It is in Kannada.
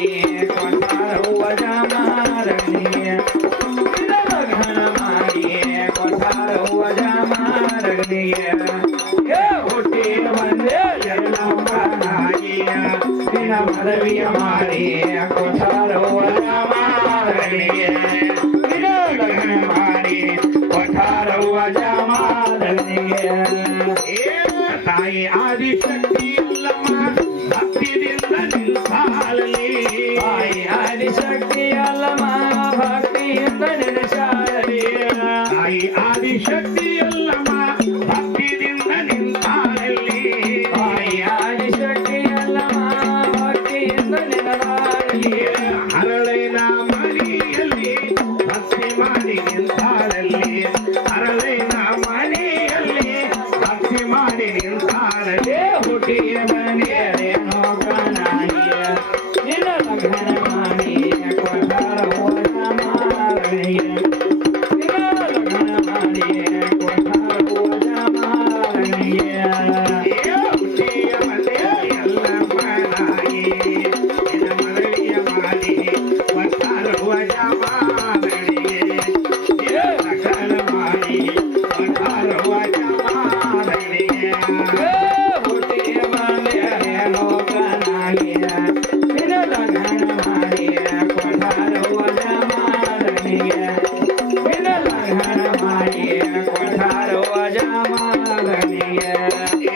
ಮಾಡಿ ಕೊಟ್ಟಾರವ್ವ ಜಾಮಾರಗನಿಗೆ ಲಗ್ನ ಮಾಡಿ ಕೊಟ್ಟಾರವ್ವ ಜಾಮಾರಗನಿಗೆ ಹುಟ್ಟಿ ಬಂದೆ ಎಲ್ಲಮ್ಮನಾಗಿಯ ನಿನ್ನ ಮದುವೆಯ ಮಾಡಿ ಕೊಟ್ಟಾರವ್ವ ಜಾಮಾರಗನಿಗೆ ಲಗ್ನ ಮಾಡಿ ಕೊಟ್ಟಾರವ್ವ ಜಾಮಾರಗನಿಗೆ ತಾಯಿ ಆದಿಶಕ್ತಿ ಎಲ್ಲಮ್ಮ ಭಕ್ತಿಯಿಂದ ನಿಲ್ಸಾಳಲಿ ತಾಯಿ ಆದಿಶಕ್ತಿ ಎಲ್ಲಮ್ಮ ಭಕ್ತಿಯಿಂದ ನಿಲ್ಸಾಳಲಿ ತಾಯಿ ಆದಿಶಕ್ತಿ ಎಲ್ಲಮ್ಮ ಭಕ್ತಿಯಿಂದ ನಿಲ್ಸಾಳಲಿ ತಾಯಿ ಆದಿಶಕ್ತಿ ಎಲ್ಲಮ್ಮ ಭಕ್ತಿಯಿಂದ ನಿಲ್ಸಾಳಲಿ ಹರ